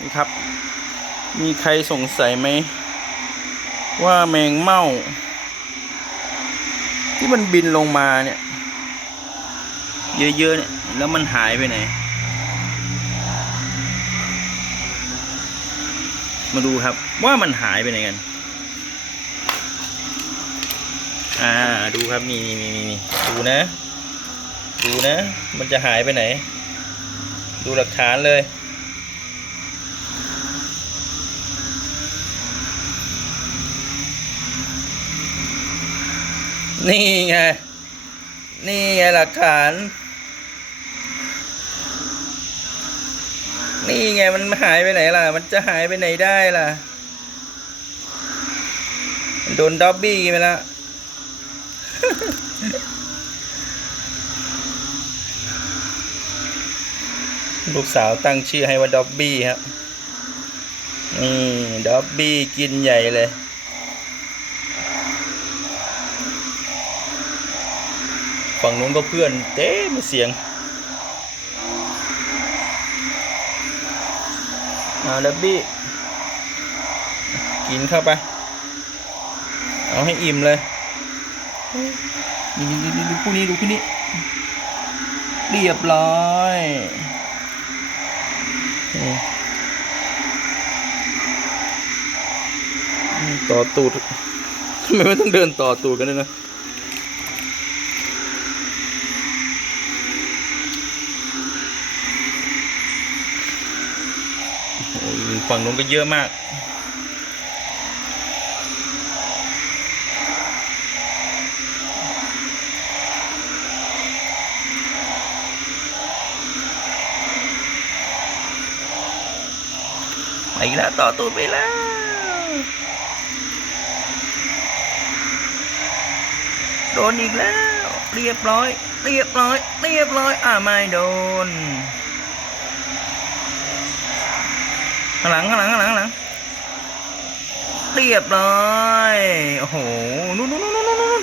นี่ครับ มีใครสงสัยไหม ว่าแมงเม่า ที่มันบินลงมาเนี่ย เยอะๆเนี่ยแล้วมันหายไปไหน มาดูครับว่ามันหายไปไหนกัน อ่าดูครับนี่นี่นี่นี่ดูนะ ดูนะ มันจะหายไปไหน ดูหลักฐานเลย นี่ไง นี่ไงหลักฐาน นี่ไงมันหายไปไหนล่ะ มันจะหายไปไหนได้ล่ะ มันโดนด็อบบี้ไปแล้วลูกสาวตั้งชื่อให้ว่าด็อบบี้ครับนี่ด็อบบี้กินใหญ่เลย ฝั่งนู้นก็เพื่อนเต้มเสียงเอาด็บบี้กินเข้าไป เอาให้อิ่มเลยนี่นี่นี่ดูคู่นี้ดูคู่นี้ เรียบร้อยต่อตูดทำไมไม่ต้องเดินต่อตูดกันเลยนะ โอ้ย ฝั่งนู้นก็เยอะมาก ไปแล้วต่อตูดไปแล้วโดนอีกแล้ว เรียบร้อย เรียบร้อย เรียบร้อย อ่าไม่โดน ข้างหลังข้างหลังข้างหลังข้างหลังเรียบร้อยโอ้โหนู่นนู่นนู่นนู่น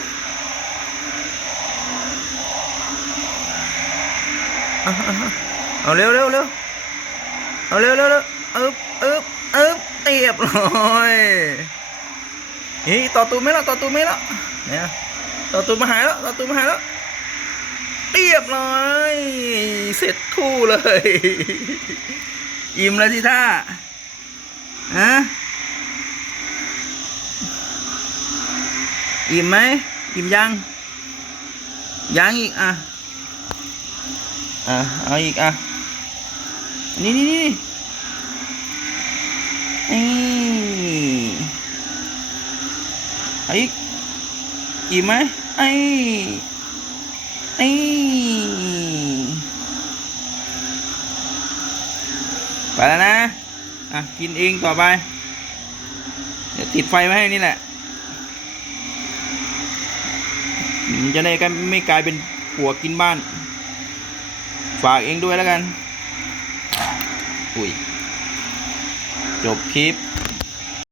เอาเร็วเร็วเร็วเอาเร็วเร็วเร็วอึบอึบอึบเรียบร้อยนี่ต่อตูไม่ละต่อตูไม่ละเนี่ยต่อตูมาหายแล้วต่อตูมาหายแล้วเรียบร้อยเสร็จคู่เลย อิ่มแล้วที่ท่า ฮะอิ่มไหมอิ่มยัง ยังอีกอะ อะ เอาอีกอะ นี่นี่นี่นี่เอาอีอิ่มไหมไอ้ไอ้ไปแล้วนะ อะกินเองต่อไป เดี๋ยวติดไฟไว้ให้นี่แหละ มันจะได้ก็ไม่กลายเป็นปวกกินบ้าน ฝากเองด้วยแล้วกัน อุ้ย จบคลิป